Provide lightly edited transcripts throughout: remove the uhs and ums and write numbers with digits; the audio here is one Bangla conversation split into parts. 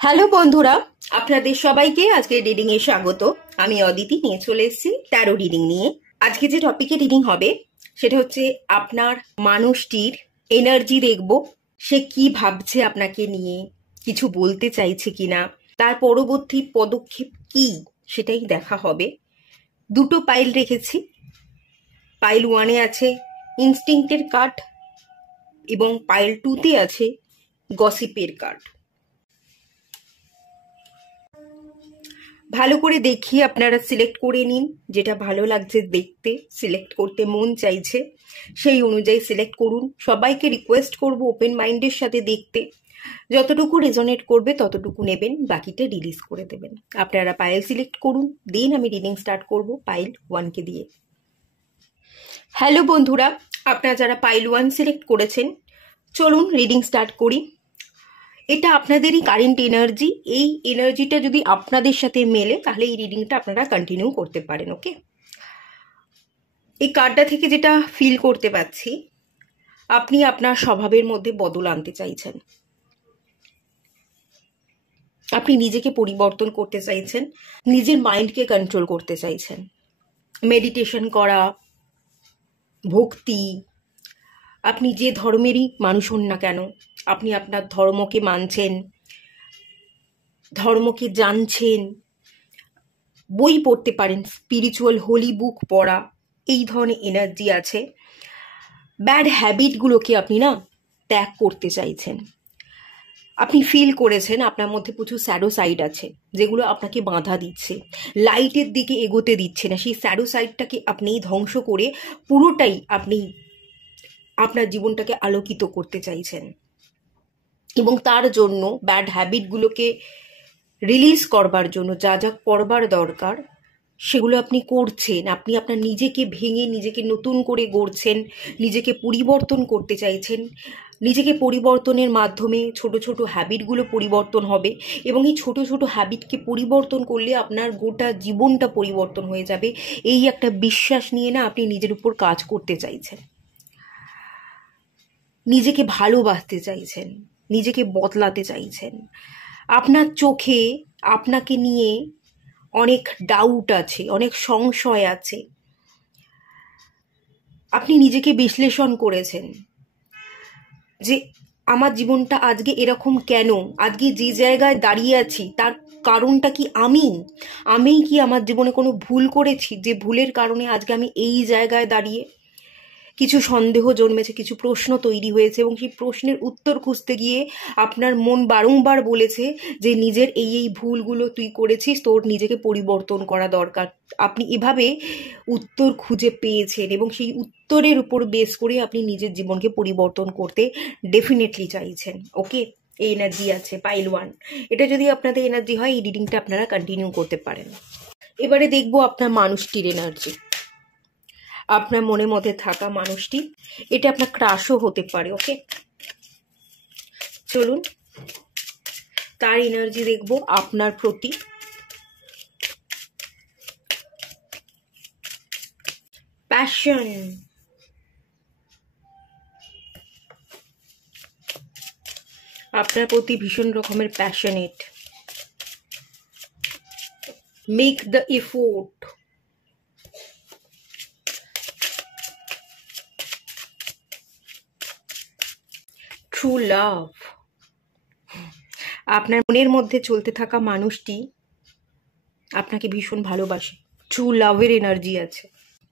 হ্যালো বন্ধুরা, আপনাদের সবাইকে আজকে রিডিং এ স্বাগত। আমি অদিতি নিয়ে চলে এসেছি ট্যারো রিডিং নিয়ে। আজকে যে টপিকে রিডিং হবে সেটা হচ্ছে আপনার মানুষটির এনার্জি দেখব, সে কি ভাবছে আপনাকে নিয়ে, কিছু বলতে চাইছে কিনা, তার পরবর্তী পদক্ষেপ কি সেটাই দেখা হবে। দুটো পাইল রেখেছি। পাইল 1-এ আছে ইনস্টিংক্টের কার্ড এবং পাইল 2-তে আছে গসিপের কার্ড। ভালো করে দেখিয়ে আপনারা সিলেক্ট করে নিন, যেটা ভালো লাগছে দেখতে, সিলেক্ট করতে মন চাইছে সেই অনুযায়ী সিলেক্ট করুন। সবাইকে রিকোয়েস্ট করব ওপেন মাইন্ডের সাথে দেখতে, যতটুকু রেজনেট করবে ততটুকু নেবেন, বাকিটা রিলিজ করে দেবেন। আপনারা পাইল সিলেক্ট করুন, দেন আমি রিডিং স্টার্ট করব পাইল 1-কে দিয়ে। হ্যালো বন্ধুরা, আপনারা যারা পাইল 1 সিলেক্ট করেছেন, চলুন রিডিং স্টার্ট করি। এটা আপনাদেরই কারেন্ট এনার্জি। এই এনার্জিটা যদি আপনাদের সাথে মেলে তাহলে এই রিডিংটা আপনারা কন্টিনিউ করতে পারেন। ওকে, এই কার্ডটা থেকে যেটা ফিল করতে পাচ্ছি, আপনি আপনার স্বভাবের মধ্যে বদল আনতে চাইছেন, আপনি নিজেকে পরিবর্তন করতে চাইছেন, নিজের মাইন্ডকে কন্ট্রোল করতে চাইছেন। মেডিটেশন করা, ভক্তি, আপনি যে ধর্মেরই মানুষ হন না কেন, আপনি আপনার ধর্মকে মানছেন, ধর্মকে জানছেন, বই পড়তে পারেন, স্পিরিচুয়াল হোলি বুক পড়া, এই ধরনের এনার্জি আছে। ব্যাড হ্যাবিটগুলোকে আপনি ত্যাগ করতে চাইছেন। আপনি ফিল করেছেন আপনার মধ্যে প্রচুর স্যাডো সাইড আছে, যেগুলো আপনাকে বাধা দিচ্ছে, লাইটের দিকে এগোতে দিচ্ছে না। সেই স্যাডো সাইডটাকে আপনি ধ্বংস করে পুরোটাই আপনি আপনার জীবনটাকে আলোকিত করতে চাইছেন, এবং তার জন্য ব্যাড হ্যাবিটগুলোকে রিলিজ করবার জন্য যা যা করবার দরকার সেগুলো আপনি করছেন। আপনি আপনার নিজেকে ভেঙে নিজেকে নতুন করে গড়ছেন, নিজেকে পরিবর্তন করতে চাইছেন। নিজেকে পরিবর্তনের মাধ্যমে ছোট ছোট হ্যাবিটগুলো পরিবর্তন হবে, এবং এই ছোট ছোট হ্যাবিটকে পরিবর্তন করলে আপনার গোটা জীবনটা পরিবর্তন হয়ে যাবে। এই একটা বিশ্বাস নিয়ে আপনি নিজের উপর কাজ করতে চাইছেন, নিজেকে ভালোবাসতে চাইছেন, নিজেকে বদলাতে চাইছেন। আপনার চোখে আপনাকে নিয়ে অনেক ডাউট আছে, অনেক সংশয় আছে। আপনি নিজেকে বিশ্লেষণ করেছেন যে আমার জীবনটা আজকে এরকম কেন, আজকে যে জায়গায় দাঁড়িয়ে আছি তার কারণটা কি আমিই কি আমার জীবনে কোনো ভুল করেছি, যে ভুলের কারণে আজকে আমি এই জায়গায় দাঁড়িয়ে? কিছু সন্দেহ জন্মেছে, কিছু প্রশ্ন তৈরি হয়েছে, এবং সেই প্রশ্নের উত্তর খুঁজতে গিয়ে আপনার মন বারংবার বলেছে যে নিজের এই ভুলগুলো তুই করেছিস, তোর নিজেকে পরিবর্তন করা দরকার। আপনি এভাবে উত্তর খুঁজে পেয়েছেন, এবং সেই উত্তরের উপর বেস করে আপনি নিজের জীবনকে পরিবর্তন করতে ডেফিনেটলি চাইছেন। ওকে, এই এনার্জি আছে পাইল 1। এটা যদি আপনাদের এনার্জি হয়, এই রিডিংটা আপনারা কন্টিনিউ করতে পারেন। এবারে দেখবো আপনার মানুষটির এনার্জি। আপনার মনের মধ্যে থাকা মানুষটি, এটা আপনার ক্রাশও হতে পারে। ওকে, চলুন তার এনার্জি দেখবো আপনার প্রতি। প্যাশন, আপনার প্রতি ভীষণ রকমের passionate. Make the effort, true love. আপনার মনের মধ্যে চলতে থাকা মানুষটি আপনাকে ভীষণ ভালোবাসে, ট্রু লাভের এনার্জি আছে,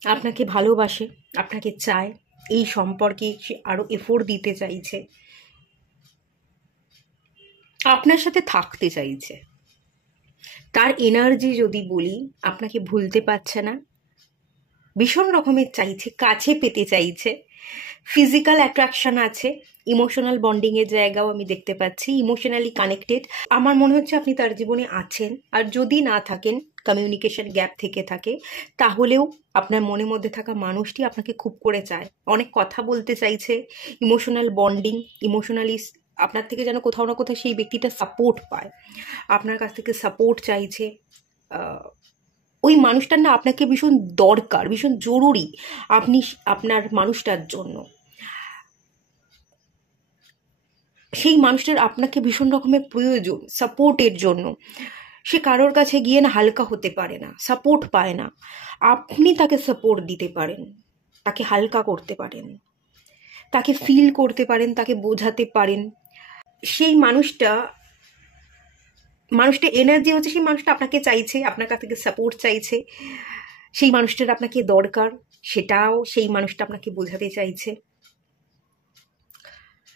আপনাকে ভালোবাসে, আপনাকে চায়, এই সম্পর্কে সে আরো এফোর্ট দিতে চাইছে, আপনার সাথে থাকতে চাইছে। তার এনার্জি যদি বলি, আপনাকে ভুলতে পারছে না, ভীষণ রকমের চাইছে, কাছে পেতে চাইছে। ফিজিক্যাল অ্যাট্রাকশন আছে, ইমোশনাল বন্ডিংয়ের জায়গাও আমি দেখতে পাচ্ছি, ইমোশনালি কানেক্টেড। আমার মনে হচ্ছে আপনি তার জীবনে আছেন, আর যদি না থাকেন, কমিউনিকেশন গ্যাপ থেকে থাকে, তাহলেও আপনার মনের মধ্যে থাকা মানুষটি আপনাকে খুব করে চায়, অনেক কথা বলতে চাইছে। ইমোশনাল বন্ডিং, ইমোশনালি আপনার থেকে যেন কোথাও না কোথাও সেই ব্যক্তিটা সাপোর্ট পায়, আপনার কাছ থেকে সাপোর্ট চাইছে। ওই মানুষটার আপনাকে ভীষণ দরকার, ভীষণ জরুরি আপনি আপনার মানুষটার জন্য। সেই মানুষটার আপনাকে ভীষণ রকমের প্রয়োজন সাপোর্টের জন্য। সে কারোর কাছে গিয়ে না হালকা হতে পারে না, সাপোর্ট পায় না। আপনি তাকে সাপোর্ট দিতে পারেন, তাকে হালকা করতে পারেন, তাকে ফিল করতে পারেন, তাকে বোঝাতে পারেন। সেই মানুষটা এনার্জি হচ্ছে সেই মানুষটা আপনাকে চাইছে, আপনার কাছ থেকে সাপোর্ট চাইছে, সেই মানুষটার আপনাকে দরকার, সেটাও সেই মানুষটা আপনাকে বোঝাতে চাইছে।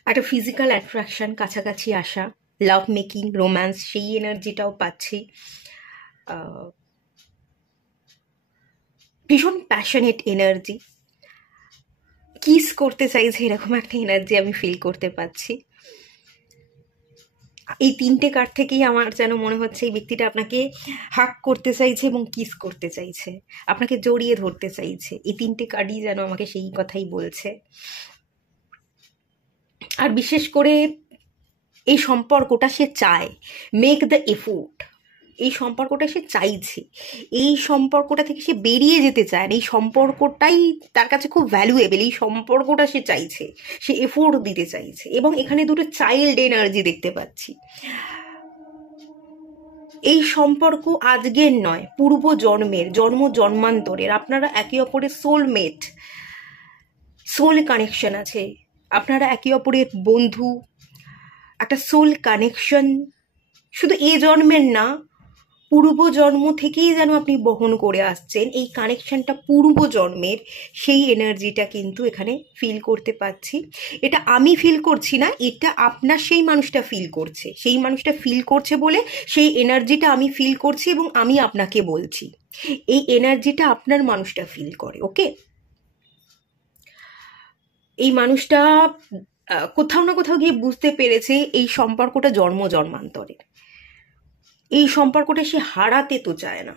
একটা ফিজিক্যাল অ্যাট্রাকশন, কাছাকাছি আসা, লাভ মেকিং, রোম্যান্স, সেই এনার্জিটাও পাচ্ছি। ভীষণ প্যাশনেট এনার্জি, কিস করতে চাইছে এরকম একটা এনার্জি আমি ফিল করতে পাচ্ছি। এই 3টে কার্ড থেকেই আমার যেন মনে হচ্ছে এই ব্যক্তিটা আপনাকে হাক করতে চাইছে এবং কিস করতে চাইছে, আপনাকে জড়িয়ে ধরতে চাইছে। এই 3টে কার্ডই যেন আমাকে সেই কথাই বলছে। আর বিশেষ করে এই সম্পর্কটা সে চায়, মেক দ্য এফোর্ট, এই সম্পর্কটা সে চাইছে, এই সম্পর্কটা থেকে সে বেরিয়ে যেতে চায় না, এই সম্পর্কটাই তার কাছে খুব ভ্যালুয়েবল, এই সম্পর্কটা সে চাইছে, সে এফোর্ট দিতে চাইছে। এবং এখানে দুটো চাইল্ড এনার্জি দেখতে পাচ্ছি। এই সম্পর্ক আজকের নয়, পূর্ব জন্মের, জন্মান্তরের। আপনারা একে অপরের সোলমেট, সোল কানেকশন আছে, আপনারা একে অপরের বন্ধু, একটা সোল কানেকশন শুধু এ জন্মের না, পূর্ব জন্ম থেকেই যেন আপনি বহন করে আসছেন এই কানেকশনটা পূর্ব জন্মের। সেই এনার্জিটা কিন্তু এখানে ফিল করতে পাচ্ছি। এটা আমি ফিল করছি না, এটা আপনার সেই মানুষটা ফিল করছে, সেই মানুষটা ফিল করছে বলে সেই এনার্জিটা আমি ফিল করছি এবং আমি আপনাকে বলছি এই এনার্জিটা আপনার মানুষটা ফিল করে। ওকে, এই মানুষটা কোথাও না কোথাও গিয়ে বুঝতে পেরেছে এই সম্পর্কটা জন্মান্তরের, এই সম্পর্কটা সে হারাতে তো চায় না।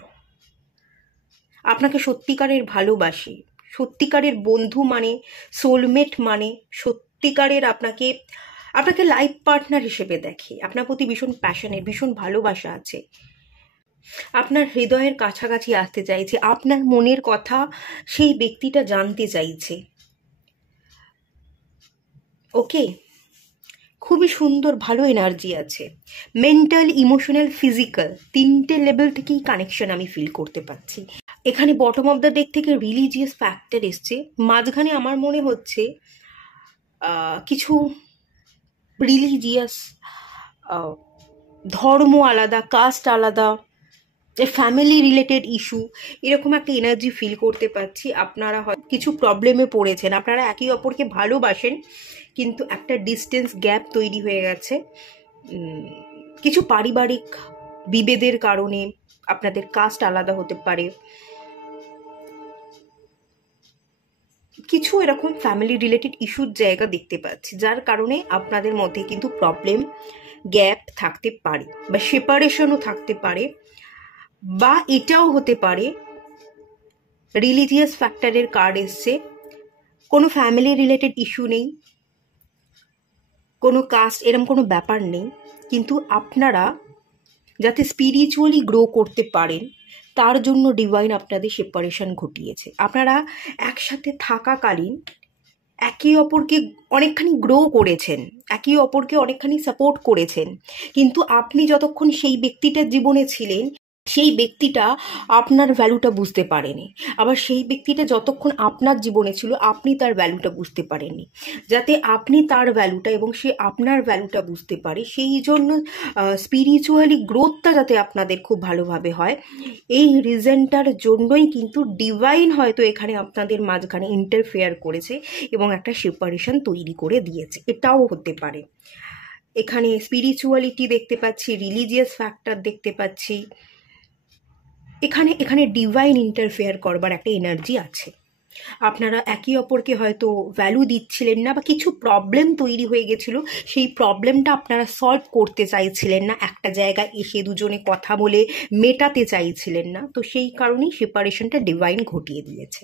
আপনাকে সত্যিকারের ভালোবাসে, সত্যিকারের বন্ধু মানে, সোলমেট মানে, সত্যিকারের আপনাকে লাইফ পার্টনার হিসেবে দেখে, আপনার প্রতি ভীষণ প্যাশনের, ভীষণ ভালোবাসা আছে, আপনার হৃদয়ের কাছাকাছি আসতে চাইছে, আপনার মনের কথা সেই ব্যক্তিটা জানতে চাইছে। ওকে, খুবই সুন্দর, ভালো এনার্জি আছে। মেন্টাল, ইমোশনাল, ফিজিক্যাল 3টে লেভেল থেকেই কানেকশন আমি ফিল করতে পারছি। এখানে বটম অফ দ্য ডেক থেকে রিলিজিয়াস ফ্যাক্টর এসছে, মাঝখানে আমার মনে হচ্ছে কিছু রিলিজিয়াস, ধর্ম আলাদা, কাস্ট আলাদা, ফ্যামিলি রিলেটেড ইস্যু, এরকম একটা এনার্জি ফিল করতে পারছি। আপনারা হয়তো কিছু প্রবলেমে পড়েছেন, আপনারা একে অপরকে ভালোবাসেন কিন্তু একটা ডিস্টেন্স গ্যাপ তৈরি হয়ে গেছে, কিছু পারিবারিক বিভেদের কারণে। আপনাদের কাস্ট আলাদা হতে পারে, কিছু এরকম ফ্যামিলি রিলেটেড ইস্যুর জায়গা দেখতে পাচ্ছি, যার কারণে আপনাদের মধ্যে কিন্তু প্রবলেম, গ্যাপ থাকতে পারে বা সেপারেশনও থাকতে পারে। বা এটাও হতে পারে রিলিজিয়াস ফ্যাক্টরের কার্ড এসছে, কোনো ফ্যামিলি রিলেটেড ইস্যু নেই, কোনো কাস্ট এরকম কোনো ব্যাপার নেই, কিন্তু আপনারা যাতে স্পিরিচুয়ালি গ্রো করতে পারেন তার জন্য ডিভাইন আপনাদের সেপারেশন ঘটিয়েছে। আপনারা একসাথে থাকাকালীন একে অপরকে অনেকখানি গ্রো করেছেন, একে অপরকে অনেকখানি সাপোর্ট করেছেন, কিন্তু আপনি যতক্ষণ সেই ব্যক্তিটার জীবনে ছিলেন সেই ব্যক্তিটা আপনার ভ্যালুটা বুঝতে পারেনি, আবার সেই ব্যক্তিটা যতক্ষণ আপনার জীবনে ছিল আপনি তার ভ্যালুটা বুঝতে পারেননি। যাতে আপনি তার ভ্যালুটা এবং সে আপনার ভ্যালুটা বুঝতে পারে, সেই জন্য স্পিরিচুয়ালি গ্রোথটা যাতে আপনাদের খুব ভালোভাবে হয়, এই রিজনটার জন্যই কিন্তু ডিভাইন হয়তো এখানে আপনাদের মাঝখানে ইন্টারফেয়ার করেছে এবং একটা সেপারেশন তৈরি করে দিয়েছে। এটাও হতে পারে। এখানে স্পিরিচুয়ালিটি দেখতে পাচ্ছি, রিলিজিয়াস ফ্যাক্টর দেখতে পাচ্ছি, এখানে ডিভাইন ইন্টারফেয়ার করবার একটা এনার্জি আছে। আপনারা একে অপরকে হয়তো ভ্যালু দিচ্ছিলেন না বা কিছু প্রবলেম তৈরি হয়ে গেছিল, সেই প্রবলেমটা আপনারা সলভ করতে চাইছিলেন না, একটা জায়গায় এসে দুজনে কথা বলে মেটাতে চাইছিলেন না, তো সেই কারণেই সেপারেশনটা ডিভাইন ঘটিয়ে দিয়েছে।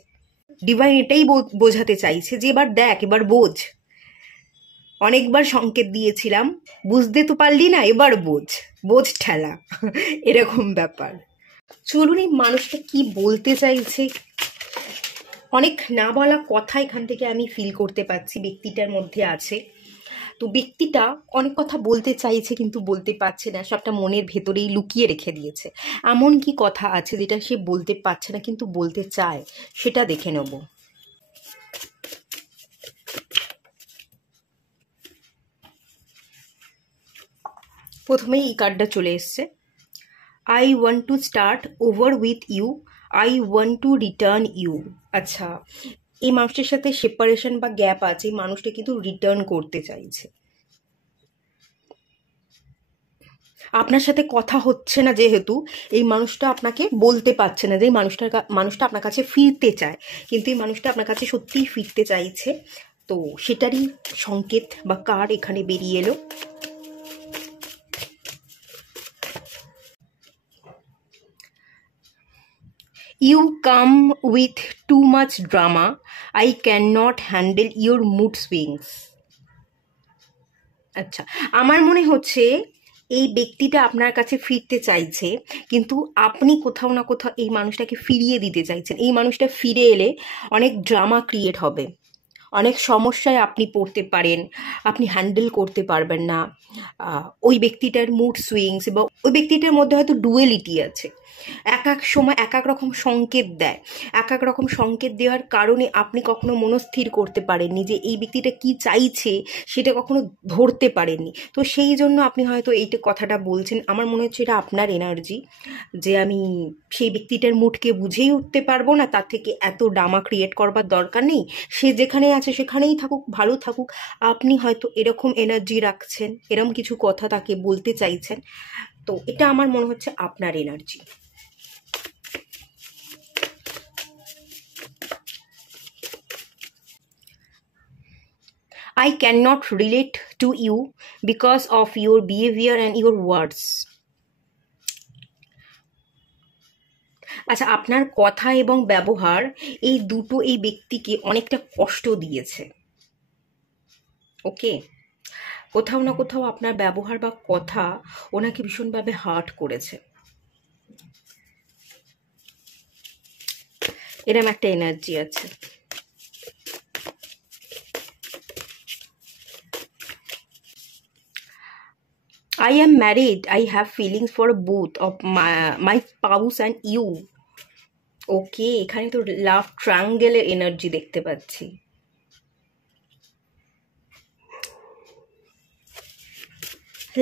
ডিভাইন এটাই বোঝাতে চাইছে যে এবার দেখ, এবার বোঝ, অনেকবার সংকেত দিয়েছিলাম, বুঝতে তো পারলি না, এবার বোঝ ঠেলা, এরকম ব্যাপার। চলুন এই মানুষটা কি বলতে চাইছে, অনেক না বলা কথা এখান থেকে আমি ফিল করতে পারছি ব্যক্তিটার মধ্যে আছে। তো ব্যক্তিটা অনেক কথা বলতে চাইছে কিন্তু বলতে পারছে না, সবটা মনের ভেতরেই লুকিয়ে রেখে দিয়েছে। এমন কি কথা আছে যেটা সে বলতে পারছে না কিন্তু বলতে চায়, সেটা দেখে নেব। প্রথমেই এই কার্ডটা চলে এসছে, I want to start over with you, I want to return you. আচ্ছা, এই মানুষটির সাথে সেপারেশন বা গ্যাপ আছে, এই মানুষটা কিন্তু রিটার্ন করতে চাইছে। আপনার সাথে কথা হচ্ছে না যেহেতু, এই মানুষটা আপনাকে বলতে পারছে না যে এই মানুষটা আপনার কাছে ফিরতে চায়, কিন্তু এই মানুষটা আপনার কাছে সত্যিই ফিরতে চাইছে। তো সেটারই সংকেত বা কার্ড এখানে বেরিয়ে এলো। You come with too much drama. I cannot handle your mood swings. আচ্ছা, আমার মনে হচ্ছে এই ব্যক্তিটা আপনার কাছে ফিরতে চাইছে, কিন্তু আপনি কোথাও না কোথাও এই মানুষটাকে ফিরিয়ে দিতে চাইছেন। এই মানুষটা ফিরে এলে অনেক ড্রামা ক্রিয়েট হবে, অনেক সমস্যায় আপনি পড়তে পারেন, আপনি হ্যান্ডেল করতে পারবেন না। ওই ব্যক্তিটার মুড সুইংস বা ওই ব্যক্তিটার মধ্যে হয়তো ডুয়েলিটি আছে, এক এক সময় এক এক রকম সংকেত দেয়, এক এক রকম সংকেত দেওয়ার কারণে আপনি কখনো মনস্থির করতে পারেননি যে এই ব্যক্তিটা কি চাইছে, সেটা কখনো ধরতে পারেননি। তো সেই জন্য আপনি হয়তো এইটা কথাটা বলছেন। আমার মনে হচ্ছে এটা আপনার এনার্জি, যে আমি সেই ব্যক্তিটার মুডকে বুঝেই উঠতে পারবো না, তার থেকে এত ড্রামা ক্রিয়েট করবার দরকার নেই, সে যেখানে আছে সেখানেই থাকুক, ভালো থাকুক। আপনি হয়তো এরকম এনার্জি রাখছেন, এরকম কিছু কথা তাকে বলতে চাইছেন। তো এটা আমার মনে হচ্ছে আপনার energy. I cannot relate to you because of your behavior and your words. আচ্ছা, আপনার কথা এবং ব্যবহার এই দুটো এই ব্যক্তিকে অনেকটা কষ্ট দিয়েছে। ওকে, কোথাও না কোথাও আপনার ব্যবহার বা কথা ওনাকে ভীষণভাবে হার্ট করেছে, এরম একটা এনার্জি আছে। I am married. I have feelings for both of my spouse and you. ওকে, এখানে তো লাভ ট্রায়াঙ্গেলের এনার্জি দেখতে পাচ্ছি।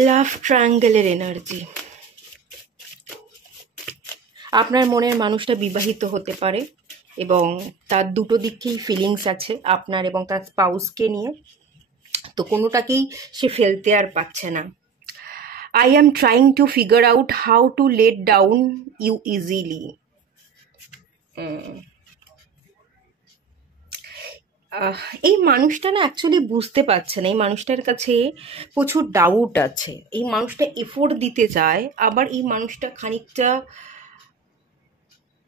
লাভ ট্রায়াঙ্গেলের এনার্জি। আপনার মনের মানুষটা বিবাহিত হতে পারে এবং তার দুটো দিকেই ফিলিংস আছে, আপনার এবং তার স্পাউসকে নিয়ে। তো কোনোটাকেই সে ফেলতে আর পাচ্ছে না। I am trying to figure out how to let down you easily. এই মানুষটা না অ্যাকচুয়ালি বুঝতে পারছে না, এই মানুষটার কাছে প্রচুর ডাউট আছে। এই মানুষটা এফোর্ট দিতে চায়, আবার এই মানুষটা খানিকটা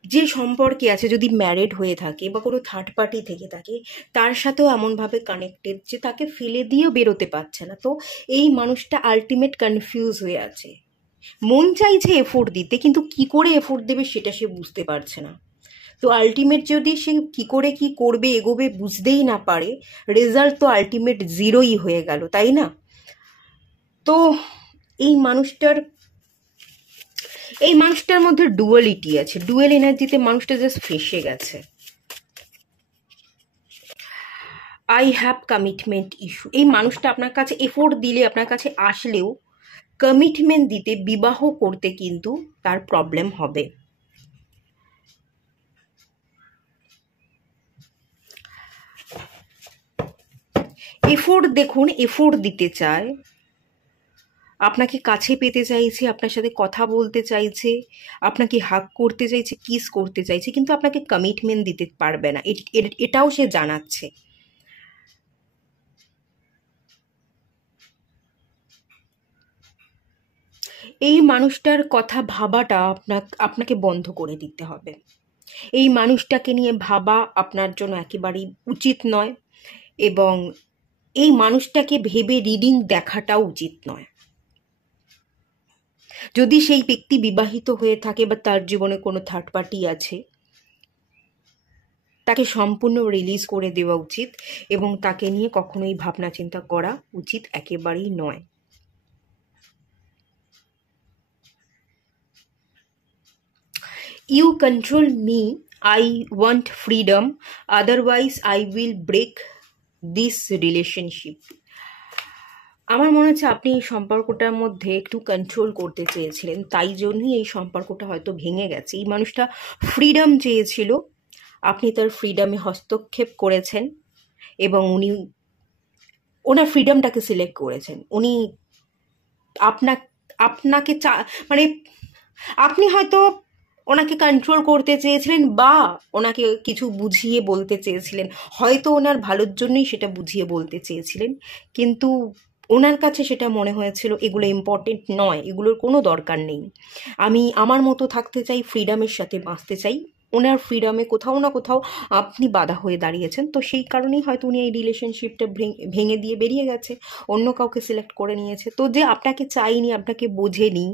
যে সম্পর্কে আছে, যদি ম্যারিড হয়ে থাকে বা কোনো থার্ড পার্টি থেকে থাকে, তার সাথেও এমনভাবে কানেক্টেড যে তাকে ফেলে দিয়েও বেরোতে পারছে না। তো এই মানুষটা আলটিমেট কনফিউজ হয়ে আছে, মন চাইছে এফোর্ট দিতে, কিন্তু কি করে এফোর্ট দেবে সেটা সে বুঝতে পারছে না। তো আলটিমেট যদি সে কি করে কি করবে এগোবে বুঝতেই না পারে, রেজাল্ট তো আলটিমেট জিরোই হয়ে গেল, তাই না? তো এই মানুষটার মধ্যে ডুয়ালিটি আছে, ডুয়েল এনার্জিতে মানুষটা জাস্ট ফেসে গেছে। I have commitment issue. এই মানুষটা আপনার কাছে এফোর্ট দিলে, আপনার কাছে আসলেও কমিটমেন্ট দিতে, বিবাহ করতে কিন্তু তার প্রবলেম হবে। এফোর্ট দেখুন, এফোর্ট দিতে চায়, আপনাকে কাছে পেতে চাইছে, আপনার সাথে কথা বলতে চাইছে, আপনাকে হাগ করতে চাইছে, কিস করতে চাইছে, কিন্তু আপনাকে কমিটমেন্ট দিতে পারবে না, এটাও সে জানাচ্ছে। এই মানুষটার কথা ভাবাটা আপনাকে বন্ধ করে দিতে হবে। এই মানুষটাকে নিয়ে ভাবা আপনার জন্য একেবারেই উচিত নয়, এবং এই মানুষটাকে ভেবে রিডিং দেখাটাও উচিত নয়। যদি সেই ব্যক্তি বিবাহিত হয়ে থাকে বা তার জীবনে কোনো থার্ড পার্টি আছে, তাকে সম্পূর্ণ রিলিজ করে দেওয়া উচিত এবং তাকে নিয়ে কখনোই ভাবনা চিন্তা করা উচিত একেবারেই নয়। You control me, I want freedom, otherwise I will break this relationship. আমার মনে হচ্ছে আপনি এই সম্পর্কটার মধ্যে একটু কন্ট্রোল করতে চেয়েছিলেন, তাই জন্যই এই সম্পর্কটা হয়তো ভেঙে গেছে। এই মানুষটা ফ্রিডম চেয়েছিল, আপনি তার ফ্রিডমে হস্তক্ষেপ করেছেন এবং উনি ওনার ফ্রিডমটাকে সিলেক্ট করেছেন। উনি আপনাকে মানে আপনি হয়তো ওনাকে কন্ট্রোল করতে চেয়েছিলেন বা ওনাকে কিছু বুঝিয়ে বলতে চেয়েছিলেন, হয়তো ওনার ভালোর জন্যই সেটা বুঝিয়ে বলতে চেয়েছিলেন, কিন্তু ওনার কাছে সেটা মনে হয়েছিল এগুলো ইম্পর্টেন্ট নয়, এগুলোর কোনো দরকার নেই, আমি আমার মতো থাকতে চাই, ফ্রিডমের সাথে বাঁচতে চাই। ওনার ফ্রিডমে কোথাও না কোথাও আপনি বাধা হয়ে দাঁড়িয়েছেন, তো সেই কারণেই হয়তো উনি এই রিলেশনশিপটা ভেঙে দিয়ে বেরিয়ে গেছে, অন্য কাউকে সিলেক্ট করে নিয়েছে। তো যে আপনাকে চাইনি, আপনাকে বোঝেনি,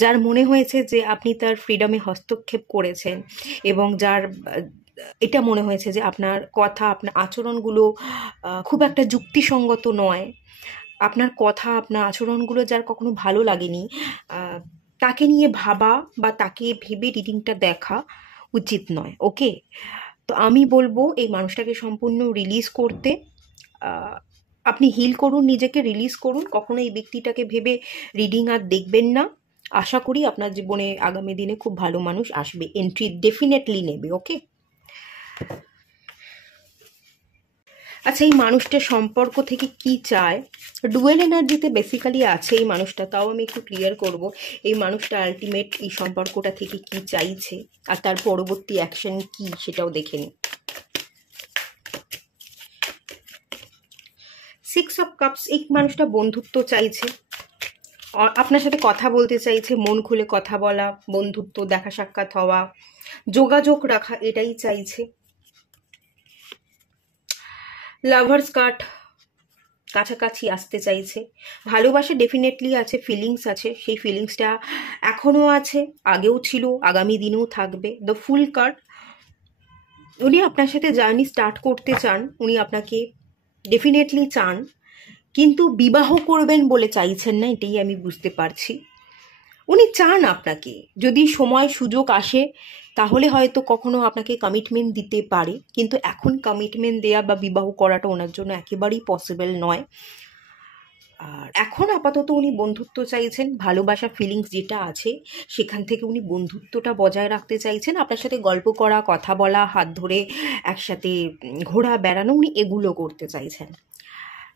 যার মনে হয়েছে যে আপনি তার ফ্রিডমে হস্তক্ষেপ করেছেন এবং যার এটা মনে হয়েছে যে আপনার কথা, আপনার আচরণগুলো খুব একটা যুক্তিসঙ্গত নয়, আপনার কথা, আপনার আচরণগুলো যার কখনো ভালো লাগেনি, তাকে নিয়ে ভাবা বা তাকে ভেবে রিডিংটা দেখা উচিত নয়। ওকে, তো আমি বলবো এই মানুষটাকে সম্পূর্ণ রিলিজ করতে। আপনি হিল করুন, নিজেকে রিলিজ করুন, কখনো এই ব্যক্তিটাকে ভেবে রিডিং আর দেখবেন না। আশা করি আপনার জীবনে আগামী দিনে খুব ভালো মানুষ আসবে, এন্ট্রি ডেফিনেটলি নেবে। ওকে, আচ্ছা এই মানুষটা সম্পর্ক থেকে কি চায়? ডুয়েল এনার্জিতে বেসিক্যালি আছে এই মানুষটা, তাও আমি একটু ক্লিয়ার করব এই মানুষটা আলটিমেট এই সম্পর্কটা থেকে কি চাইছে আর তার পরবর্তী অ্যাকশন কি সেটাও দেখে নিই। 6 অফ কাপস, এই মানুষটা বন্ধুত্ব চাইছে, আপনার সাথে কথা বলতে চাইছে, মন খুলে কথা বলা, বন্ধুত্ব, দেখা সাক্ষাৎ হওয়া, যোগাযোগ রাখা, এটাই চাইছে। লাভার্স কার্ড, কাছাকাছি আসতে চাইছে, ভালোবাসা ডেফিনেটলি আছে, ফিলিংস আছে, সেই ফিলিংসটা এখনও আছে, আগেও ছিল, আগামী দিনেও থাকবে। দ্য ফুল কার্ড, উনি আপনার সাথে জার্নি স্টার্ট করতে চান, উনি আপনাকে ডেফিনেটলি চান, কিন্তু বিবাহ করবেন বলে চাইছেন না, এটাই আমি বুঝতে পারছি। উনি চান আপনাকে, যদি সময় সুযোগ আসে তাহলে হয়তো কখনো আপনাকে কমিটমেন্ট দিতে পারে, কিন্তু এখন কমিটমেন্ট দেয়া বা বিবাহ করাটা ওনার জন্য একেবারেই পসিবল নয়। আর এখন আপাতত উনি বন্ধুত্ব চাইছেন, ভালোবাসা ফিলিংস যেটা আছে সেখান থেকে উনি বন্ধুত্বটা বজায় রাখতে চাইছেন, আপনার সাথে গল্প করা, কথা বলা, হাত ধরে একসাথে ঘোরা বেড়ানো, উনি এগুলো করতে চাইছেন।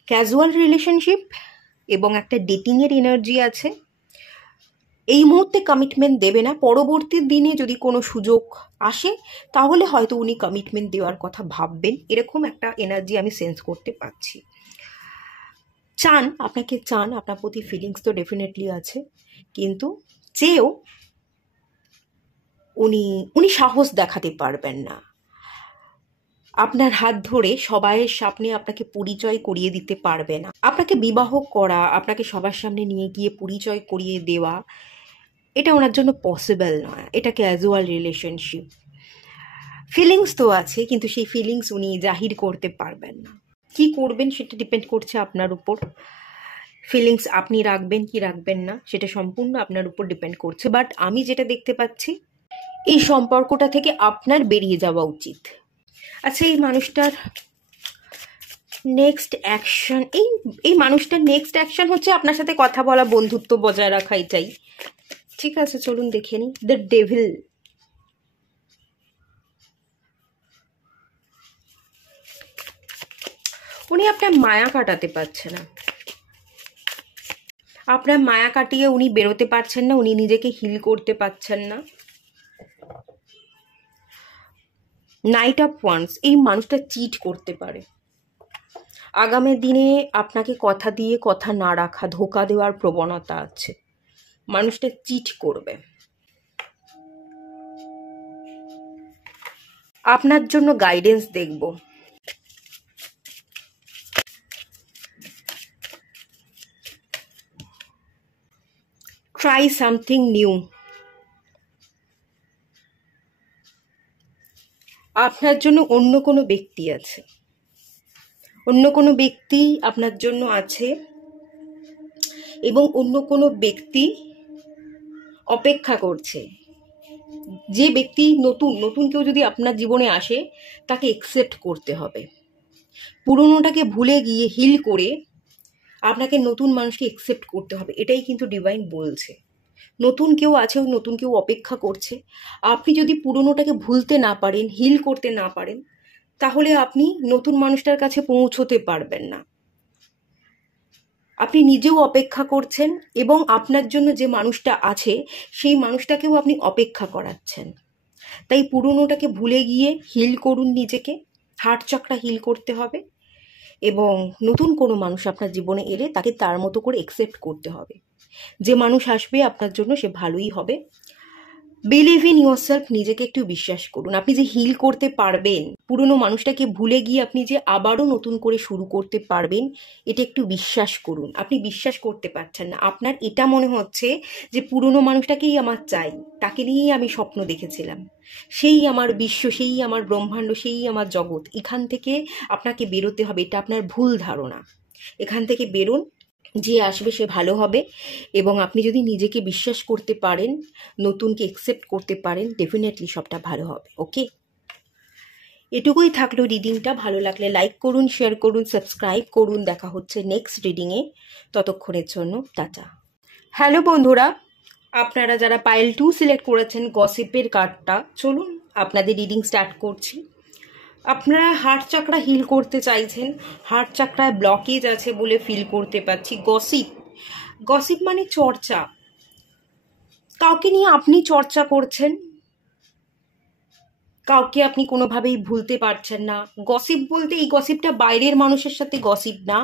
ক্যাজুয়াল রিলেশনশিপ এবং একটা ডেটিংয়ের এনার্জি আছে। এই মুহূর্তে কমিটমেন্ট দেবে না, পরবর্তী দিনে যদি কোনো সুযোগ আসে তাহলে হয়তো উনি কমিটমেন্ট দেওয়ার কথা ভাববেন, এরকম একটা এনার্জি আমি সেন্স করতে পারছি। চান, আপনাকে চান, আপনার প্রতি ফিলিংস তো ডেফিনেটলি আছে, কিন্তু চেয়েও উনি সাহস দেখাতে পারবেন না, আপনার হাত ধরে সবাইয়ের সামনে আপনাকে পরিচয় করিয়ে দিতে পারবে না। আপনাকে বিবাহ করা, আপনাকে সবার সামনে নিয়ে গিয়ে পরিচয় করিয়ে দেওয়া, এটা ওনার জন্য পসিবল নয়, এটা ক্যাজুয়াল রিলেশনশিপ। ফিলিংস তো আছে, কিন্তু সেই ফিলিংস উনি জাহির করতে পারবেন না। কি করবেন সেটা ডিপেন্ড করছে আপনার উপর, ফিলিংস আপনি রাখবেন কি রাখবেন না সেটা সম্পূর্ণ আপনার উপর ডিপেন্ড করছে। বাট আমি যেটা দেখতে পাচ্ছি এই সম্পর্কটা থেকে আপনার বেরিয়ে যাওয়া উচিত। আচ্ছা এই মানুষটার নেক্সট অ্যাকশন, এই মানুষটার নেক্সট অ্যাকশন হচ্ছে আপনার সাথে কথা বলা, বন্ধুত্ব বজায় রাখা, এটাই। ঠিক আছে, চলুন দেখে নিই। দ্য ডেভিল, উনি আপনার মায়া কাটাতে পারছে না, আপনার মায়া কাটিয়ে উনি বেরোতে পারছেন না, উনি নিজেকে হিল করতে পারছেন না। নাইট অফ ওয়ান্স, এই মানুষটা চিট করতে পারে, আগামী দিনে আপনাকে কথা দিয়ে কথা না রাখা, ধোকা দেওয়ার প্রবণতা আছে, মানুষটা চিট করবে। আপনার জন্য গাইডেন্স দেখব। ট্রাই সামথিং নিউ, আপনার জন্য অন্য কোনো ব্যক্তি আছে, অন্য কোনো ব্যক্তি আপনার জন্য আছে, এবং অন্য কোনো ব্যক্তি অপেক্ষা করছে। যে ব্যক্তি নতুন নতুন কেউ যদি আপনার জীবনে আসে, তাকে একসেপ্ট করতে হবে। পুরনোটাকে ভুলে গিয়ে হিল করে আপনাকে নতুন মানুষকে একসেপ্ট করতে হবে, এটাই কিন্তু ডিভাইন বলছে। নতুন কেউ আছে, নতুন কেউ অপেক্ষা করছে। আপনি যদি পুরনোটাকে ভুলতে না পারেন, হিল করতে না পারেন, তাহলে আপনি নতুন মানুষটার কাছে পৌঁছতে পারবেন না। আপনি নিজেও অপেক্ষা করছেন এবং আপনার জন্য যে মানুষটা আছে সেই মানুষটাকেও আপনি অপেক্ষা করাচ্ছেন। তাই পুরনোটাকে ভুলে গিয়ে হিল করুন নিজেকে, হার্ট চক্রা হিল করতে হবে, এবং নতুন কোনো মানুষ আপনার জীবনে এলে তাকে তার মতো করে একসেপ্ট করতে হবে। যে মানুষ আসবে আপনার জন্য সে ভালোই হবে। বিলিভ ইন ইউর সেলফ, নিজেকে একটু বিশ্বাস করুন। আপনি যে হিল করতে পারবেন, পুরনো মানুষটাকে ভুলে গিয়ে আপনি যে আবারও নতুন করে শুরু করতে পারবেন, এটা একটু বিশ্বাস করুন। আপনি বিশ্বাস করতে পারছেন না। আপনার এটা মনে হচ্ছে যে পুরনো মানুষটাকেই আমার চাই, তাকে নিয়েই আমি স্বপ্ন দেখেছিলাম, সেই আমার বিশ্ব, সেই আমার ব্রহ্মাণ্ড, সেই আমার জগৎ। এখান থেকে আপনাকে বেরোতে হবে, এটা আপনার ভুল ধারণা। এখান থেকে বেরোন, যে আসবে সে ভালো হবে। এবং আপনি যদি নিজেকে বিশ্বাস করতে পারেন, নতুনকে একসেপ্ট করতে পারেন, ডেফিনেটলি সবটা ভালো হবে। ওকে, এটুকুই থাকলো রিডিংটা। ভালো লাগলে লাইক করুন, শেয়ার করুন, সাবস্ক্রাইব করুন। দেখা হচ্ছে নেক্সট রিডিংয়ে, ততক্ষণের জন্য টাটা। হ্যালো বন্ধুরা, আপনারা যারা পাইল 2 সিলেক্ট করেছেন গসিপের কার্ডটা, চলুন আপনাদের রিডিং স্টার্ট করছি। আপনারা হার্ট চাকরা হিল করতে চাইছেন, হার্ট চাকরায় ব্লকেজ আছে বলে ফিল করতে পারছি। গসিপ, গসিপ মানে চর্চা, কাউকে নিয়ে আপনি চর্চা করছেন, কাউকে আপনি কোনোভাবেই ভুলতে পারছেন না। গসিপ বলতে এই গসিপটা বাইরের মানুষের সাথে গসিপ না,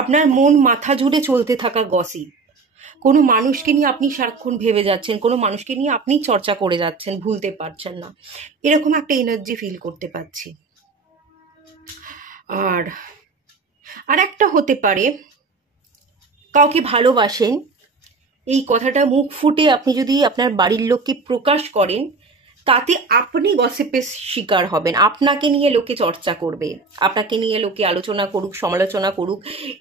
আপনার মন মাথা জুড়ে চলতে থাকা গসিপ। কোনো মানুষকে নিয়ে আপনি সারাক্ষণ ভেবে যাচ্ছেন, কোনো মানুষকে নিয়ে আপনি চর্চা করে যাচ্ছেন, ভুলতে পারছেন না, এরকম একটা এনার্জি ফিল করতে পারছি। আর একটা হতে পারে, কাউকে ভালোবাসেন, এই কথাটা মুখ ফুটে আপনি যদি আপনার বাড়ির লোককে প্রকাশ করেন, তাতে আপনি গসিপের শিকার হবেন। আপনাকে নিয়ে লোকে চর্চা করবে, আপনাকে নিয়ে লোকে আলোচনা করুক, সমালোচনা করুক,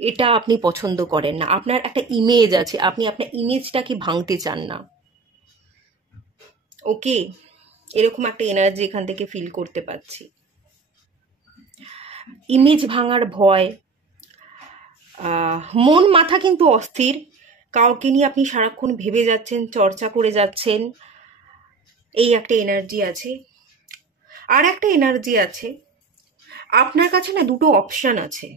এটা আপনি পছন্দ করেন না। আপনার একটা ইমেজ আছে, আপনি আপনার ইমেজটাকে ভাঙতে চান না। ওকে, এরকম একটা এনার্জি এখান থেকে ফিল করতে পারছি। ইমেজ ভাঙার ভয়, মন মাথা কিন্তু অস্থির, কাউকে নিয়ে আপনি সারাক্ষণ ভেবে যাচ্ছেন, চর্চা করে যাচ্ছেন, এই একটা এনার্জি আছে। আর একটা এনার্জি আছে, আপনার কাছে না দুটো অপশান আছে।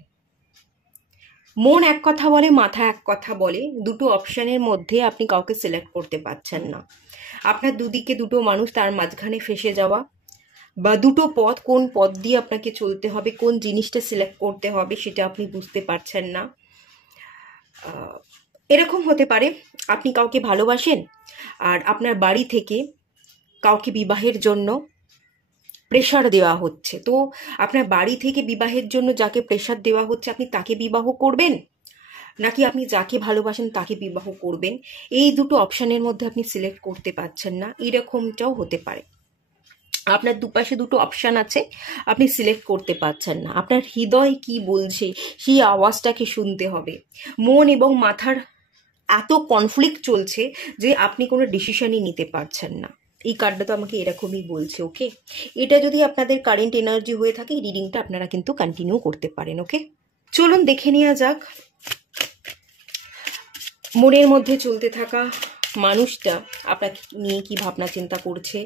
মন এক কথা বলে, মাথা এক কথা বলে, দুটো অপশানের মধ্যে আপনি কাউকে সিলেক্ট করতে পারছেন না। আপনার দুদিকে দুটো মানুষ, তার মাঝখানে ফেসে যাওয়া, বা দুটো পথ, কোন পথ দিয়ে আপনাকে চলতে হবে, কোন জিনিসটা সিলেক্ট করতে হবে সেটা আপনি বুঝতে পারছেন না। এরকম হতে পারে আপনি কাউকে ভালোবাসেন আর আপনার বাড়ি থেকে কাউকে বিবাহের জন্য প্রেশার দেওয়া হচ্ছে। তো আপনার বাড়ি থেকে বিবাহের জন্য যাকে প্রেশার দেওয়া হচ্ছে, আপনি তাকে বিবাহ করবেন নাকি আপনি যাকে ভালোবাসেন তাকে বিবাহ করবেন, এই দুটো অপশানের মধ্যে আপনি সিলেক্ট করতে পারছেন না। এরকমটাও হতে পারে। আপনার দুপাশে দুটো অপশান আছে, আপনি সিলেক্ট করতে পারছেন না। আপনার হৃদয় কি বলছে সেই আওয়াজটাকে শুনতে হবে। মন এবং মাথার এত কনফ্লিক্ট চলছে যে আপনি কোনো ডিসিশনই নিতে পারছেন না। এই কার্ডটা তো আমাকে এরকমই বলছে। ওকে, এটা যদি আপনাদের কারেন্ট এনার্জি হয়ে থাকে, রিডিংটা আপনারা কিন্তু কন্টিনিউ করতে পারেন। ওকে, চলুন দেখে নেওয়া যাক মনের মধ্যে চলতে থাকা মানুষটা আপনাকে নিয়ে কি ভাবনা চিন্তা করছে।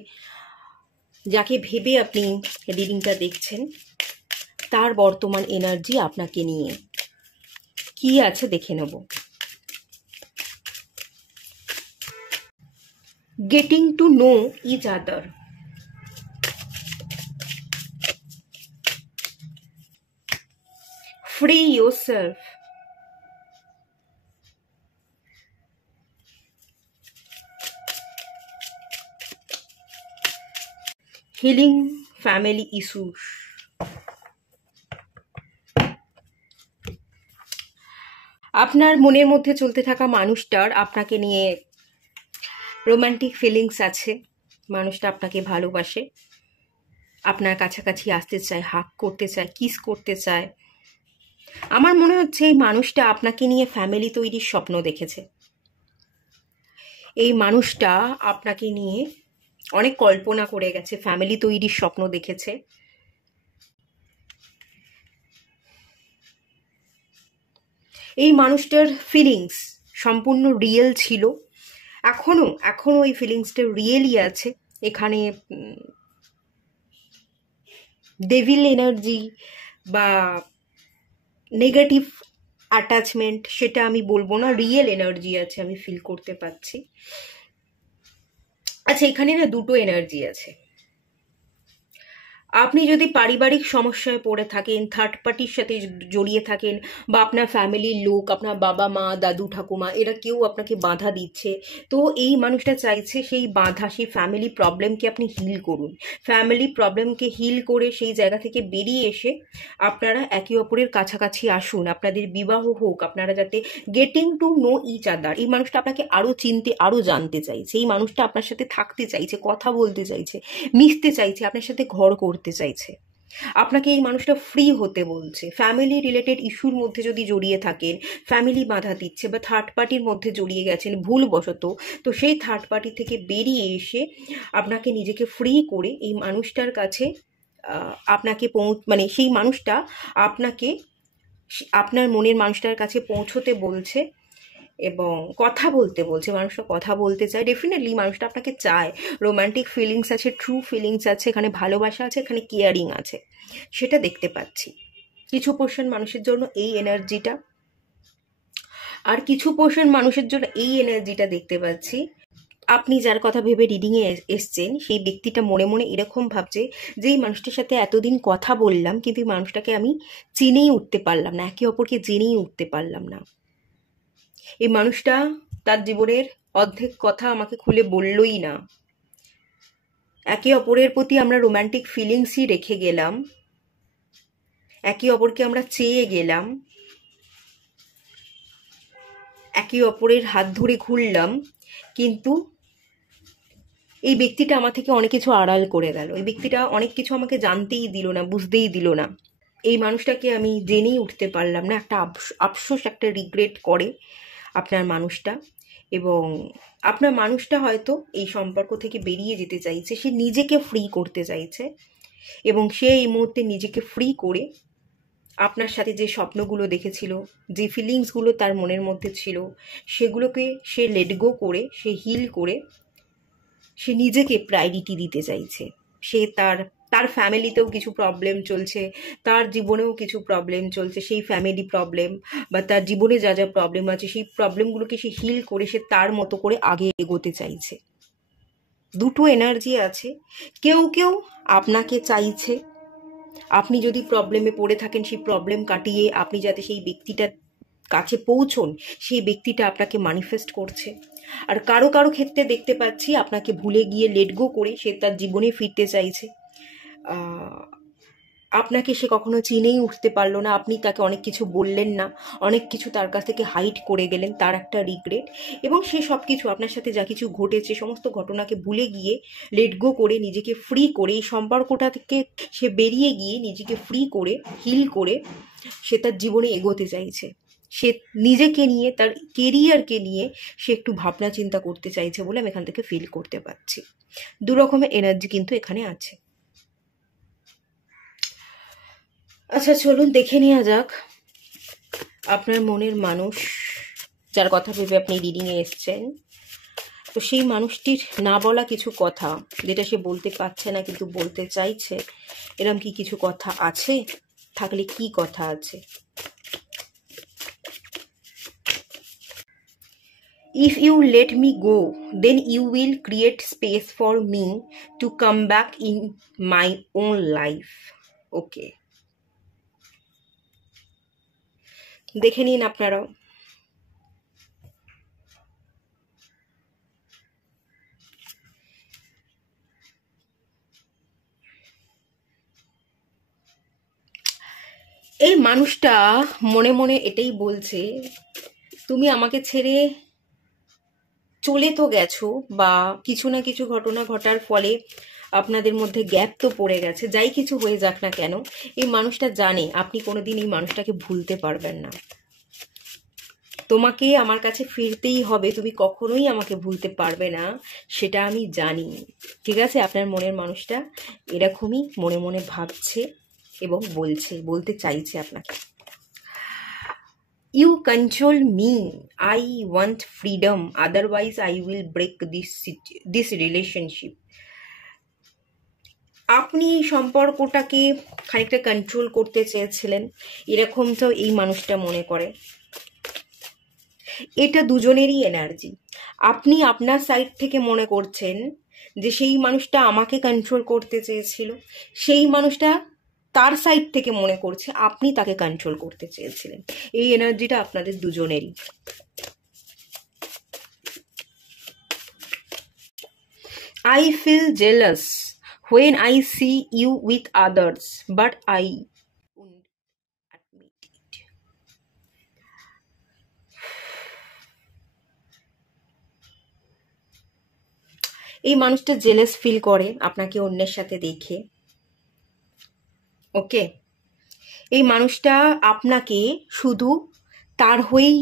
যাকে ভেবে আপনি রিডিংটা দেখছেন, তার বর্তমান এনার্জি আপনাকে নিয়ে কি আছে দেখে নেব। Getting to know each other. Free yourself. Healing family issues. আপনার মনের মধ্যে চলতে থাকা মানুষটার আপনাকে নিয়ে রোমান্টিক ফিলিংস আছে, মানুষটা আপনাকে ভালোবাসে, আপনার কাছাকাছি আসতে চায়, হাগ করতে চায়, কিস করতে চায়। আমার মনে হচ্ছে এই মানুষটা আপনাকে নিয়ে ফ্যামিলি তৈরির স্বপ্ন দেখেছে। এই মানুষটা আপনাকে নিয়ে অনেক কল্পনা করে গেছে, ফ্যামিলি তৈরির স্বপ্ন দেখেছে। এই মানুষটার ফিলিংস সম্পূর্ণ রিয়েল ছিল, এখনো এই ফিলিংসটা রিয়েলই আছে। এখানে ডেভিল এনার্জি বা নেগেটিভ অ্যাটাচমেন্ট সেটা আমি বলবো না, রিয়েল এনার্জি আছে, আমি ফিল করতে পারছি। আচ্ছা, এখানে না দুটো এনার্জি আছে। আপনি যদি পারিবারিক সমস্যায় পড়ে থাকেন, থার্ড পার্টির সাথে জড়িয়ে থাকেন, বা আপনার ফ্যামিলির লোক, আপনার বাবা মা, দাদু ঠাকুমা, এরা কেউ আপনাকে বাধা দিচ্ছে, তো এই মানুষটা চাইছে সেই বাধা, সেই ফ্যামিলি প্রবলেমকে আপনি হিল করুন। ফ্যামিলি প্রবলেমকে হিল করে সেই জায়গা থেকে বেরিয়ে এসে আপনারা একে অপরের কাছাকাছি আসুন, আপনাদের বিবাহ হোক, আপনারা যাতে getting to know each other. এই মানুষটা আপনাকে আরও চিনতে, আরও জানতে চাইছে। এই মানুষটা আপনার সাথে থাকতে চাইছে, কথা বলতে চাইছে, মিশতে চাইছে, আপনার সাথে ঘর করতে চাইছে। আপনাকে এই মানুষটা ফ্রি হতে বলছে। ফ্যামিলি রিলেটেড ইস্যুর মধ্যে যদি জড়িয়ে থাকেন, ফ্যামিলি বাধা দিচ্ছে, বা থার্ড পার্টির মধ্যে জড়িয়ে গেছেন ভুলবশত, তো সেই থার্ড পার্টি থেকে বেরিয়ে এসে আপনাকে নিজেকে ফ্রি করে এই মানুষটার কাছে আপনাকে মানে সেই মানুষটা আপনাকে আপনার মনের মানুষটার কাছে পৌঁছতে বলছে এবং কথা বলতে বলছে। মানুষটা কথা বলতে চায়, ডেফিনেটলি মানুষটা আপনাকে চায়। রোমান্টিক ফিলিংস আছে, ট্রু ফিলিংস আছে, এখানে ভালোবাসা আছে, এখানে কেয়ারিং আছে, সেটা দেখতে পাচ্ছি। কিছু পোর্শন মানুষের জন্য এই এনার্জিটা, আর কিছু পোর্শন মানুষের জন্য এই এনার্জিটা দেখতে পাচ্ছি। আপনি যার কথা ভেবে রিডিংয়ে এসছেন, সেই ব্যক্তিটা মনে মনে এরকম ভাবছে যে এই মানুষটার সাথে এতদিন কথা বললাম, কিন্তু এই মানুষটাকে আমি চিনেই উঠতে পারলাম না, একে অপরকে জেনেই উঠতে পারলাম না। এই মানুষটা তার জীবনের অর্ধেক কথা আমাকে খুলে বললই না। একে অপরের প্রতি আমরা রোম্যান্টিক ফিলিংসই রেখে গেলাম, একে অপরকে আমরা চেয়ে গেলাম, একে অপরের হাত ধরে ঘুরলাম, কিন্তু এই ব্যক্তিটা আমার থেকে অনেক কিছু আড়াল করে গেল। এই ব্যক্তিটা অনেক কিছু আমাকে জানতেই দিল না, বুঝতেই দিল না। এই মানুষটাকে আমি জেনেই উঠতে পারলাম না। একটা আফসোস, একটা রিগ্রেট করে আপনার মানুষটা। এবং আপনার মানুষটা হয়তো এই সম্পর্ক থেকে বেরিয়ে যেতে চাইছে, সে নিজেকে ফ্রি করতে চাইছে, এবং সে এই মুহূর্তে নিজেকে ফ্রি করে আপনার সাথে যে স্বপ্নগুলো দেখেছিল, যে ফিলিংসগুলো তার মনের মধ্যে ছিল, সেগুলোকে সে লেট গো করে, সে হিল করে সে নিজেকে প্রায়োরিটি দিতে চাইছে। সে তার ফ্যামিলিতেও কিছু প্রবলেম চলছে, তার জীবনেও কিছু প্রবলেম চলছে, সেই ফ্যামিলি প্রবলেম বা তার জীবনে যা যা প্রবলেম আছে সেই প্রবলেমগুলোকে সে হিল করে সে তার মতো করে আগে এগোতে চাইছে। দুটো এনার্জি আছে। কেউ কেউ আপনাকে চাইছে, আপনি যদি প্রবলেমে পড়ে থাকেন, সেই প্রবলেম কাটিয়ে আপনি যাতে সেই ব্যক্তিটার কাছে পৌঁছন, সেই ব্যক্তিটা আপনাকে ম্যানিফেস্ট করছে। আর কারো কারো ক্ষেত্রে দেখতে পাচ্ছি আপনাকে ভুলে গিয়ে লেট গো করে সে তার জীবনে ফিরতে চাইছে। আপনাকে সে কখনো চিনেই উঠতে পারলো না, আপনি তাকে অনেক কিছু বললেন না, অনেক কিছু তার কাছ থেকে হাইড করে গেলেন, তার একটা রিগ্রেট। এবং সে সব কিছু আপনার সাথে যা কিছু ঘটেছে সমস্ত ঘটনাকে ভুলে গিয়ে লেট গো করে নিজেকে ফ্রি করে এই সম্পর্কটা থেকে সে বেরিয়ে গিয়ে নিজেকে ফ্রি করে হিল করে সে তার জীবনে এগোতে চাইছে। সে নিজেকে নিয়ে, তার কেরিয়ারকে নিয়ে সে একটু ভাবনা চিন্তা করতে চাইছে বলে আমি এখান থেকে ফিল করতে পারছি। দু রকমের এনার্জি কিন্তু এখানে আছে। আচ্ছা, চলুন দেখে নেওয়া যাক আপনার মনের মানুষ, যার কথা ভেবে আপনি রিডিংয়ে এসছেন, তো সেই মানুষটির না বলা কিছু কথা, যেটা সে বলতে পারছে না কিন্তু বলতে চাইছে, এরম কি কিছু কথা আছে? থাকলে কি কথা আছে? If you let me go, then you will create space for me to come back in my own life. Okay. দেখে নিন আপনারাও। এই মানুষটা মনে মনে এটাই বলছে, তুমি আমাকে ছেড়ে চলে তো গেছো, বা কিছু না কিছু ঘটনা ঘটার ফলে আপনাদের মধ্যে গ্যাপ তো পড়ে গেছে। যাই কিছু হয়ে যাক না কেন, এই মানুষটা জানে আপনি কোনোদিন এই মানুষটাকে ভুলতে পারবেন না। তোমাকে আমার কাছে ফিরতেই হবে, তুমি কখনোই আমাকে ভুলতে পারবে না, সেটা আমি জানি। ঠিক আছে, আপনার মনের মানুষটা এরকমই মনে মনে ভাবছে এবং বলতে চাইছে আপনাকে। You control me, I want freedom, otherwise I will break this relationship. আপনি এই সম্পর্কটাকে খানিকটা কন্ট্রোল করতে চেয়েছিলেন, এরকমটাও এই মানুষটা মনে করে। এটা দুজনেরই এনার্জি। আপনি আপনার সাইড থেকে মনে করছেন যে সেই মানুষটা আমাকে কন্ট্রোল করতে চেয়েছিল, সেই মানুষটা তার সাইড থেকে মনে করছে আপনি তাকে কন্ট্রোল করতে চেয়েছিলেন। এই এনার্জিটা আপনাদের দুজনেরই। I feel jealous when I see you with others, but I won't admit it. এই মানুষটা জেলাস ফিল করে আপনাকে অন্যের সাথে দেখে। ওকে, এই মানুষটা আপনাকে শুধু তার হয়েই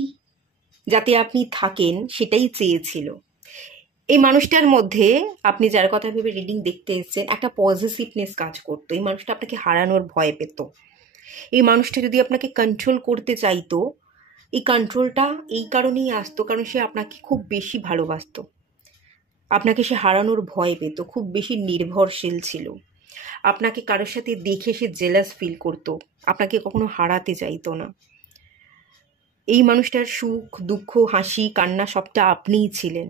যাতে আপনি থাকেন সেটাই চেয়েছিল। এই মানুষটার মধ্যে আপনি যার কথা ভেবে রিডিং দেখতে এসেছেন একটা পজিটিভনেস কাজ করতো। এই মানুষটা আপনাকে হারানোর ভয় পেত। এই মানুষটা যদি আপনাকে কন্ট্রোল করতে চাইতো, এই কন্ট্রোলটা এই কারণেই আসতো কারণ সে আপনাকে খুব বেশি ভালোবাসতো, আপনাকে সে হারানোর ভয় পেত, খুব বেশি নির্ভরশীল ছিল। আপনাকে কারোর সাথে দেখে সে জেলাস ফিল করতো, আপনাকে কখনো হারাতে চাইতো না। এই মানুষটার সুখ দুঃখ হাসি কান্না সবটা আপনিই ছিলেন,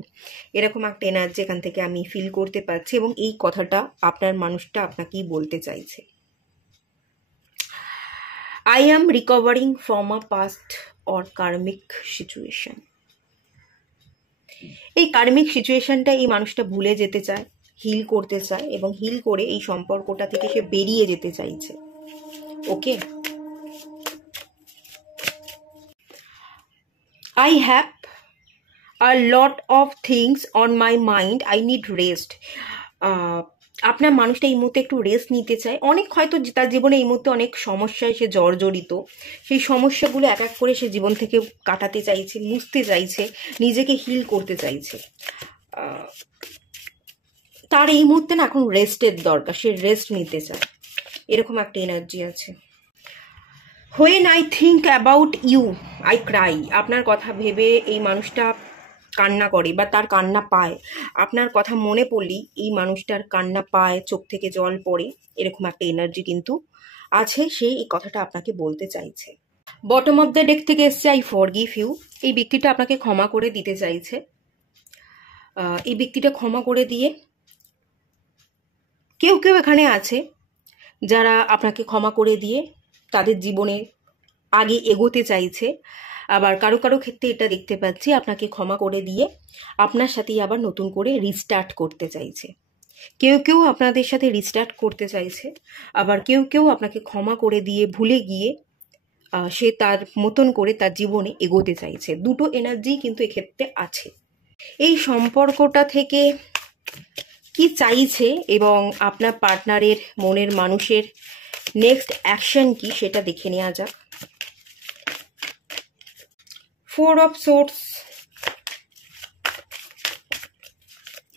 এরকম একটা এনার্জি এখান থেকে আমি ফিল করতে পারছি, এবং এই কথাটা আপনার মানুষটা আপনাকেই বলতে চাইছে। I am recovering from a past or karmic situation. এই কার্মিক সিচুয়েশনটা এই মানুষটা ভুলে যেতে চায়, হিল করতে চায়, এবং হিল করে এই সম্পর্কটা থেকে সে বেরিয়ে যেতে চাইছে। ওকে, I have a lot of things on my mind, I need rest. আপনার মানুষটা এই মুহূর্তে একটু রেস্ট নিতে চায়। অনেক হয়তো তার জীবনে এই মুহূর্তে অনেক সমস্যায় সে জর্জরিত, সেই সমস্যাগুলো এক এক করে সে জীবন থেকে কাটাতে চাইছে, মুছতে চাইছে, নিজেকে হিল করতে চাইছে। তার এই মুহূর্তে না এখন রেস্টের দরকার, সে রেস্ট নিতে চায়, এরকম একটা এনার্জি আছে। When I think about you, I cry. আপনার কথা ভেবে এই মানুষটা কান্না করে বা তার কান্না পায়। আপনার কথা মনে পড়লেই এই মানুষটার কান্না পায়, চোখ থেকে জল পড়ে, এরকম একটা এনার্জি কিন্তু আছে। সে এই কথাটা আপনাকে বলতে চাইছে। বটম অফ দ্য ডেক থেকে এসছে আই ফরগিভ ইউ। এই ব্যক্তিটা আপনাকে ক্ষমা করে দিতে চাইছে। এই ব্যক্তিটা ক্ষমা করে দিয়ে কেউ কেউ এখানে আছে যারা আপনাকে ক্ষমা করে দিয়ে তাদের জীবনে আগে এগোতে চাইছে। আবার কারো কারো ক্ষেত্রে এটা দেখতে পাচ্ছি আপনাকে ক্ষমা করে দিয়ে আপনার সাথেই আবার নতুন করে রিস্টার্ট করতে চাইছে। কেউ কেউ আপনাদের সাথে রিস্টার্ট করতে চাইছে, আবার কেউ কেউ আপনাকে ক্ষমা করে দিয়ে ভুলে গিয়ে সে তার মতন করে তার জীবনে এগোতে চাইছে। দুটো এনার্জি কিন্তু এক্ষেত্রে আছে। এই সম্পর্কটা থেকে কি চাইছে এবং আপনার পার্টনারের মনের মানুষের নেক্সট অ্যাকশন কি সেটা দেখে নেওয়া যাক। 4 of Swords,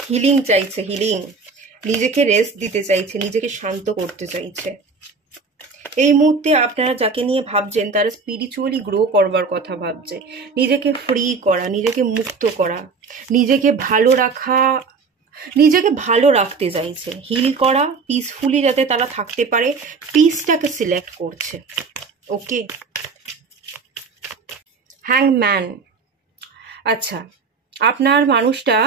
হিলিং চাইছে, হিলিং, নিজেকে রেস্ট দিতে চাইছে, নিজেকে শান্ত করতে চাইছে। এই মুহূর্তে আপনারা যাকে নিয়ে ভাবছেন তারা স্পিরিচুয়ালি গ্রো করবার কথা ভাবছে, নিজেকে ফ্রি করা, নিজেকে মুক্ত করা, নিজেকে ভালো রাখা, নিজেকে ভালো রাখতে চাইছে, হিল করা, পিসফুলি যাতে তারা থাকতে পারে, পিসটাকে সিলেক্ট করছে। ওকে, হ্যাংম্যান। আচ্ছা, আপনার মানুষটা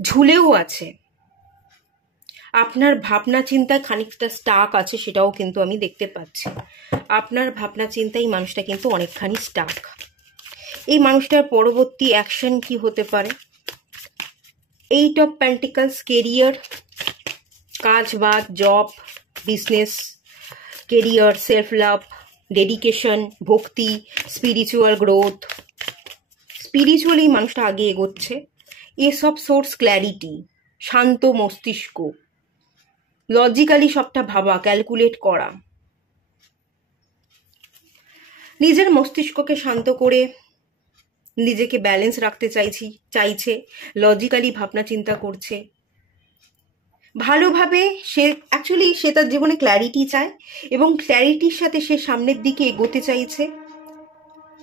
ঝুলেও আছে, আপনার ভাবনা চিন্তায় খানিকটা স্টাক আছে, সেটাও কিন্তু আমি দেখতে পাচ্ছি। আপনার ভাবনা চিন্তায় মানুষটা কিন্তু অনেকখানি স্টাক। এই মানুষটার পরবর্তী অ্যাকশন কি হতে পারে? 8 of Pentacles, কেরিয়ার, কাজ বাজ, job, business, career, self love, dedication, ভক্তি, স্পিরিচুয়াল গ্রোথ, স্পিরিচুয়ালি মানুষটা আগে এগোচ্ছে, এসব সোর্স ক্ল্যারিটি, শান্ত মস্তিষ্ক, লজিক্যালি সবটা ভাবা, ক্যালকুলেট করা, নিজের মস্তিষ্ককে শান্ত করে নিজেকে ব্যালেন্স রাখতে চাইছে, লজিক্যালি ভাবনা চিন্তা করছে, ভালোভাবে সে তার জীবনে ক্ল্যারিটি চায় এবং ক্ল্যারিটির সাথে সে সামনের দিকে এগোতে চাইছে।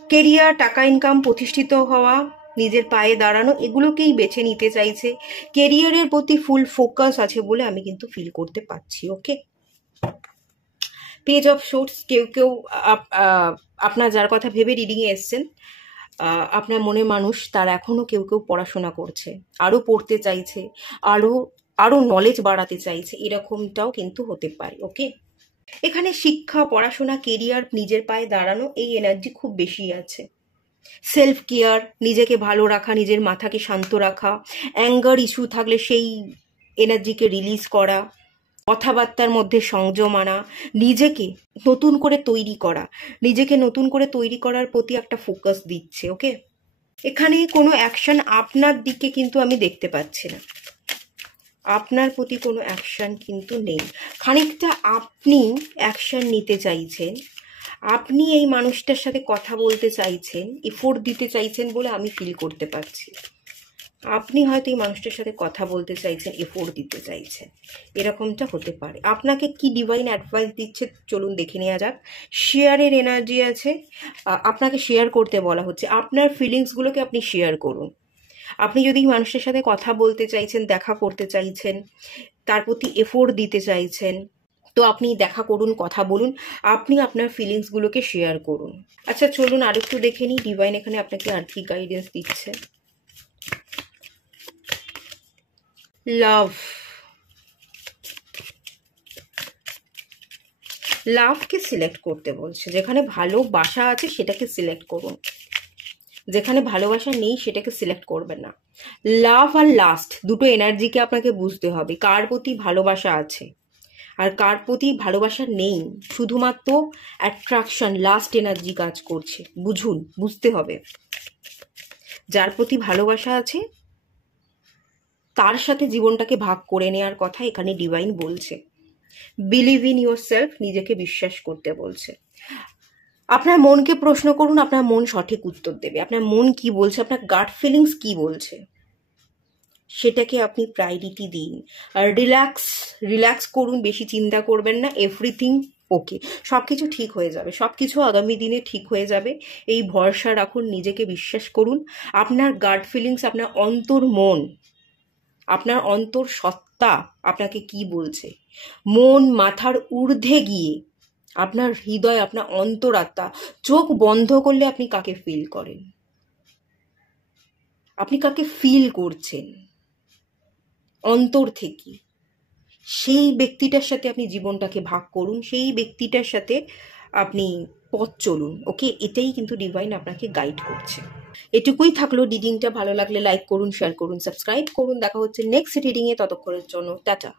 কেরিয়ার, টাকা ইনকাম, প্রতিষ্ঠিত হওয়া, নিজের পায়ে দাঁড়ানো, এগুলোকেই বেছে নিতে চাইছে। কেরিয়ারের প্রতি ফুল ফোকাস আছে বলে আমি কিন্তু ফিল করতে পারছি। ওকে, পেজ অফ শোর্টস, কেউ আপনার যার কথা ভেবে রিডিংয়ে এসছেন, আপনার মনে মানুষ, তার এখনো কেউ পড়াশোনা করছে, আরও পড়তে চাইছে, আরও নলেজ বাড়াতে চাইছে, এরকমটাও কিন্তু হতে পারে। ওকে, এখানে শিক্ষা, পড়াশোনা, কেরিয়ার, নিজের পায়ে দাঁড়ানো, এই এনার্জি খুব বেশি আছে। সেলফ কেয়ার, নিজেকে ভালো রাখা, নিজের মাথাকে শান্ত রাখা, অ্যাঙ্গার ইস্যু থাকলে সেই এনার্জিকে রিলিজ করা, কথাবার্তার মধ্যে সংযম আনা, নিজেকে নতুন করে তৈরি করার প্রতি একটা ফোকাস দিচ্ছে। ওকে, এখানে কোনো অ্যাকশন আপনার দিকে কিন্তু আমি দেখতে পাচ্ছি না, আপনার প্রতি কোনো অ্যাকশন কিন্তু নেই। খানিকটা আপনি অ্যাকশন নিতে চাইছেন, আপনি এই মানুষটার সাথে কথা বলতে চাইছেন, এফোর্ট দিতে চাইছেন বলে আমি ফিল করতে পারছি। আপনি হয়তো এই মানুষটার সাথে কথা বলতে চাইছেন, এফোর্ট দিতে চাইছেন, এরকমটা হতে পারে। আপনাকে কি ডিভাইন অ্যাডভাইস দিচ্ছে চলুন দেখে নেওয়া যাক। শেয়ারের এনার্জি আছে, আপনাকে শেয়ার করতে বলা হচ্ছে, আপনার ফিলিংসগুলোকে আপনি শেয়ার করুন। আপনি যদি মানুষের সাথে কথা বলতে চাইছেন, দেখা করতে চাইছেন, তার প্রতি এফোর্ট দিতে চাইছেন, তো আপনি দেখা করুন, কথা বলুন, আপনি আপনার ফিলিংসগুলোকে শেয়ার করুন। আচ্ছা চলুন আরেকটু দেখে নিই ডিভাইন এখানে আপনাকে আর কি গাইডেন্স দিচ্ছে। লাভকে সিলেক্ট করতে বলছে। যেখানে ভালোবাসা আছে সেটাকে সিলেক্ট করুন, যেখানে ভালোবাসা নেই সেটাকে সিলেক্ট করবেন না। লাভ আর লাস্ট দুটো এনার্জিকে আপনাকে বুঝতে হবে, কার প্রতি ভালোবাসা আছে আর কার প্রতি ভালোবাসা নেই। শুধুমাত্র অ্যাট্রাকশন, লাস্ট এনার্জি কাজ করছে, বুঝতে হবে। যার প্রতি ভালোবাসা আছে তার সাথে জীবনটাকে ভাগ করে নেওয়ার কথা এখানে ডিভাইন বলছে। বিলিভ ইন ইউর সেলফ, নিজেকে বিশ্বাস করতে বলছে। আপনার মনকে প্রশ্ন করুন, আপনার মন সঠিক উত্তর দেবে। আপনার মন কি বলছে, আপনার গাট ফিলিংস কি বলছে, সেটাকে আপনি প্রায়োরিটি দিন। আর রিল্যাক্স করুন, বেশি চিন্তা করবেন না। এভরিথিং ওকে, সব কিছু ঠিক হয়ে যাবে, সব কিছু আগামী দিনে ঠিক হয়ে যাবে, এই ভরসা রাখুন, নিজেকে বিশ্বাস করুন। আপনার গাট ফিলিংস, আপনার অন্তর্মন, আপনার অন্তর সত্তা আপনাকে কি বলছে, মন মাথার ঊর্ধ্বে গিয়ে আপনার হৃদয়, আপনার অন্তরাত্মা, চোখ বন্ধ করলে আপনি কাকে ফিল করেন, আপনি কাকে ফিল করছেন অন্তর থেকে, সেই ব্যক্তিটার সাথে আপনি জীবনটাকে ভাগ করুন, সেই ব্যক্তিটার সাথে আপনি পথ চলুন। ওকে, এটাই কিন্তু ডিভাইন আপনাকে গাইড করছে। এটুকুই থাকলো রিডিংটা। ভালো লাগলে লাইক করুন, শেয়ার করুন, সাবস্ক্রাইব করুন। দেখা হচ্ছে নেক্সট রিডিংয়ে, ততক্ষণের জন্য টাটা।